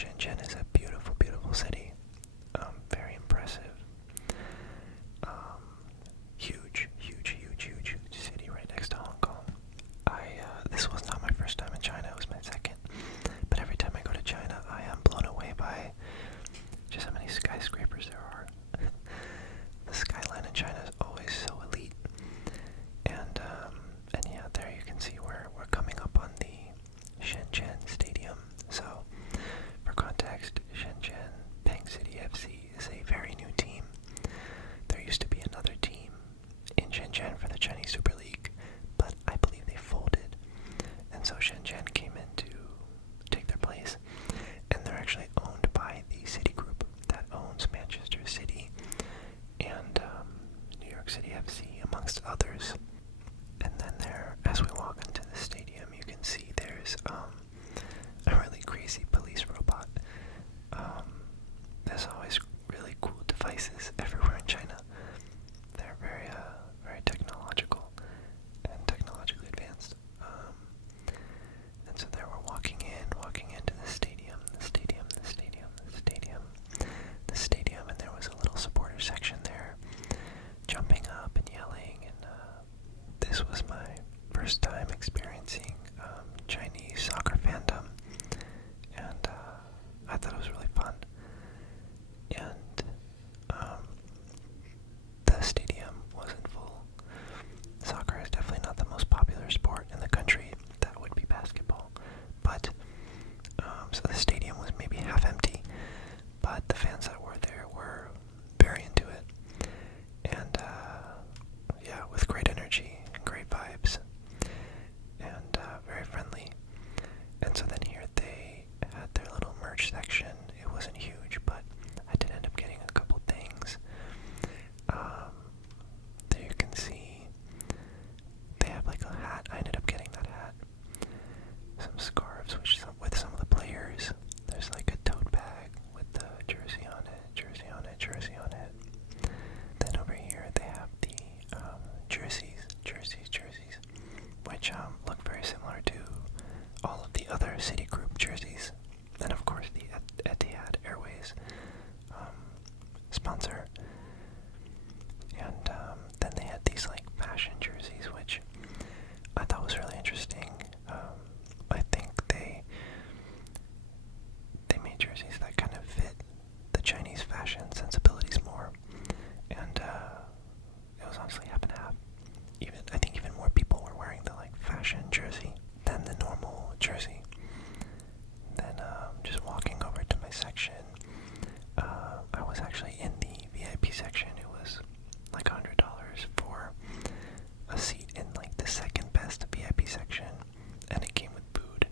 Shenzhen is a beautiful, beautiful city. Very impressive. Huge, huge, huge, huge, huge city right next to Hong Kong. This was not my first time in China, it was my second. But every time I go to China, I am blown away by just how many skyscrapers there are. The skyline in China is always so elite. And yeah, there you can see we're coming up on the Shenzhen Stadium. So, for context, Shenzhen Peng City FC is a very new team. There used to be another team in Shenzhen for the Chinese Super League, but I believe they folded. And so Shenzhen came in to take their place. And they're actually owned by the City Group that owns Manchester City and New York City FC, amongst others. And then there, as we walk into the stadium, you can see there's a really crazy police robot. There's always really cool devices everywhere in China. They're very technological and technologically advanced. And so there we're walking into the stadium, and there was a little supporter section there, jumping up and yelling, and this was my first time experiencing Chinese soccer fandom, and I thought it was really fun. And the stadium wasn't full. Soccer is definitely not the most popular sport in the country. That would be basketball. But so the stadium was maybe half empty, but the fans that were there were very into it, and yeah, with great energy and great vibes, and very friendly. And so then here they had their little merch section. It wasn't huge, but I did end up getting a couple things. There you can see they have like a hat. I ended up getting that hat. Some scarves with some of the players. There's like a tote bag with the jersey on it. Then over here they have the jerseys, which look very similar to all of the other City Group jerseys. And of course the Etihad Airways sponsor. And then they had these like fashion jerseys, which I thought was really interesting. I think they made jerseys that kind of fit the Chinese fashion sensibilities more, and it was honestly half and half. I think even more people were wearing the like fashion jersey than the normal jersey. Then just walking over to my section, I was actually in the VIP section. It was like $100 for a seat in like the second best VIP section, and it came with food.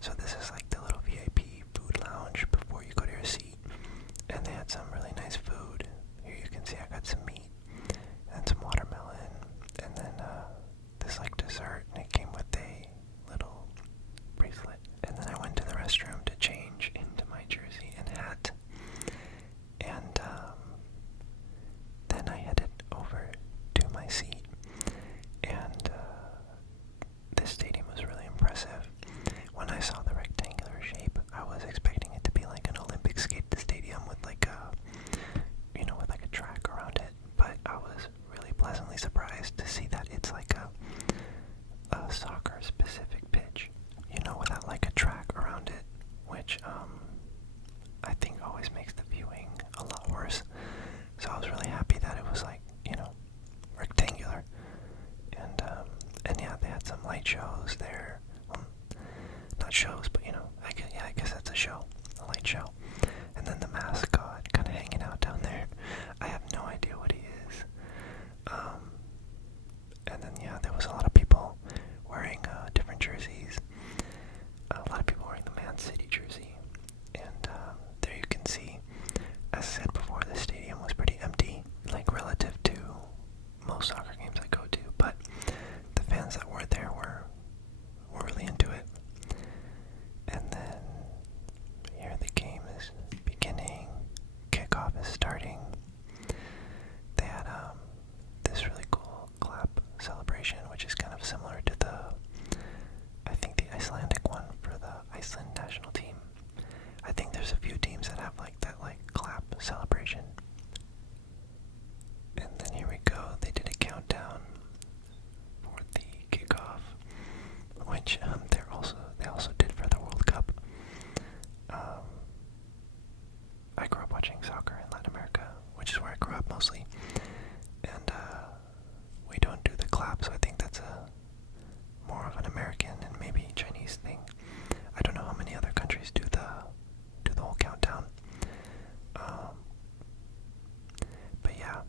So this is like the little VIP food lounge before you go to your seat, and they had some really nice food. Here you can see I got some meat and some watermelon, and then this like dessert, and it came with a little bracelet. And then I went to the restroom to change into my jersey and hat, and then I headed over to my seat, and this stadium was really impressive. When I saw the rectangular shape, I was expecting it to be like an Olympic skate stadium with like a, with like a track around it, but I was really pleasantly surprised to see that it's like a soccer specific pitch, without like a track around it, which I think always makes the viewing a lot worse. So I was really happy that it was like, rectangular. And yeah, they had some light shows there. Well, not shows, but I guess that's a show, a light show. And then the mascot kind of hanging out down there. I have no idea what he is. And then yeah, there was a lot of people wearing different jerseys. A lot of people wearing the Man City jersey. And there you can see, as I said before, the stadium was pretty empty, like relative to most soccer games I go to, but the fans that were there were really into it. And then here the game is have like that like clap celebration. And then here we go. They did a countdown for the kickoff, which they also did for the World Cup. I grew up watching soccer in Latin America, which is where I grew up mostly, and we don't do the clap, so I think that's a more of an American and maybe Chinese thing. I don't know how many other countries do the whole countdown. But yeah,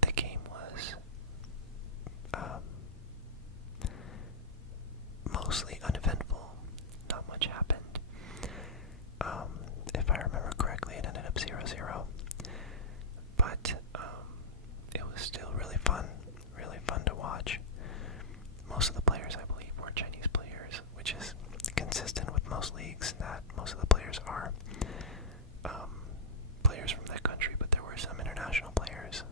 the game was mostly uneventful. Not much happened. If I remember correctly, it ended up 0-0. But it was still really fun to watch. Most of the players, I believe, were Chinese players, which is consistent with most leagues, that most of the players are players from that country, but there were some international players